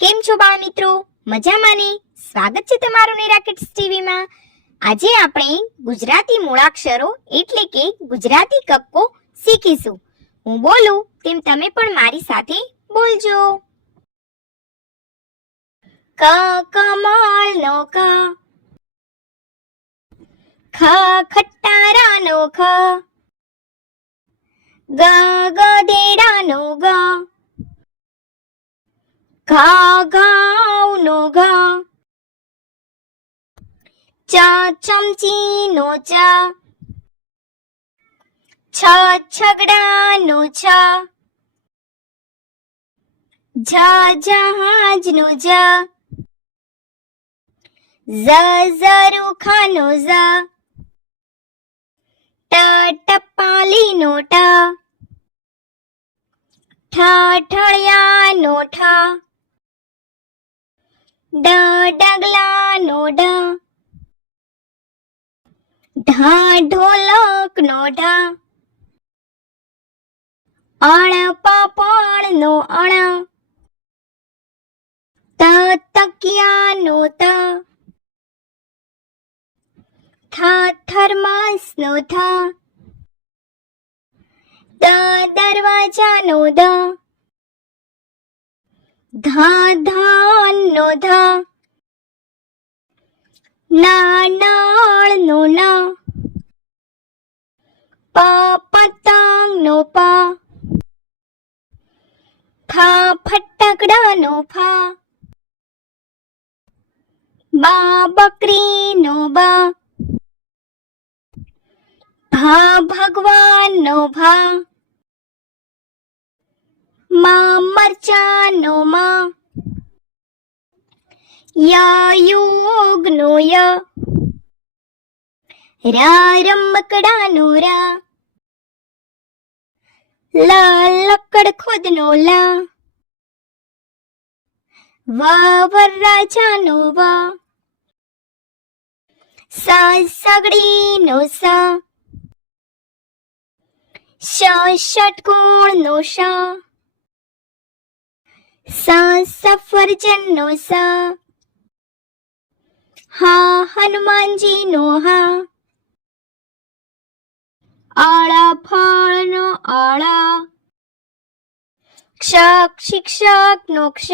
કેમ છો બાળ મિત્રો? મજામાં ને? સ્વાગત છે તમારું નિરાકિડ્સ ટીવીમાં. આજે આપણે ગુજરાતી મૂળાક્ષરો એટલે કે ગુજરાતી કક્કો શીખીશું. હું બોલું તેમ તમે પણ મારી સાથે બોલજો. ક કમળનો ક, ખ ખટારાનો ખ, ગ ગધેડાનો ગ, ઘા ઘાવનો ઘા, ચ ચમચીનો ચ, છ છગડાનો છ, જ જહાજનો જ, ઝરૂખાનો ઝ, ટપાલીનો ટ, ઠળિયાનો ઠ, ડગલાનો ઢ, ઢોલકનો ઢ, પાપણનો અણ, તકિયાનો ત, થર્માસનો થ, દરવાજાનો દ, ધાનનો ધ, નળનો ન, પતંગનો પ, ફટકડાનો ફ, બકરીનો બ, ભગવાનનો ભ, મરચાનો મ, યુગનો ય, રમકડાનો ર, લકડખોદનો લ, વરરાજાનો વ, સગડીનો સ, ષટકોણનો શ, સફરજનનો સ, હનુમાનજીનો હ, ફળનો અળ, શિક્ષકનો ક્ષ,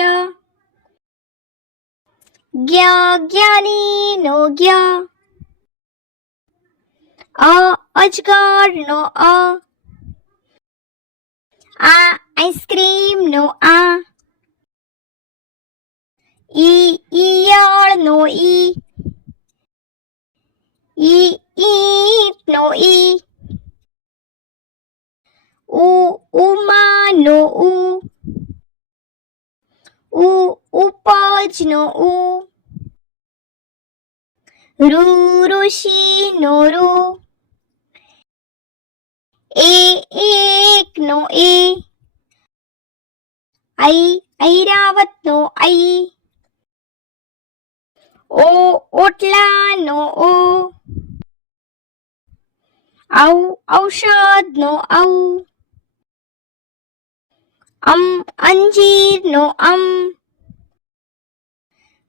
જ્ઞાનીનો જ્ઞ, અજગરનો અ, આઈસ્ક્રીમનો આ, ઈયળનો ઈ, ઈંટનો ઈ, ઉમાનો ઉ, ઉપજનો ઉ, ઋષિનો રૂ, એકનો એ, ઐરાવતનો ઐ, ઓટલાનો ઓ, ઔષધનો ઔ, અંજીરનો અમ,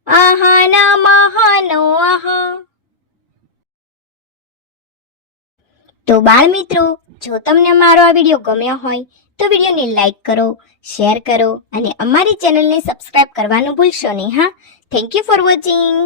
આહાના મહાનો આહ. તો બાળ મિત્રો, જો તમને અમારો આ વિડીયો ગમ્યો હોય તો વિડીયોને લાઈક કરો, શેર કરો અને અમારી ચેનલને સબસ્ક્રાઇબ કરવાનું ભૂલશો નહીં. હા, થેન્ક યુ ફોર વોચિંગ.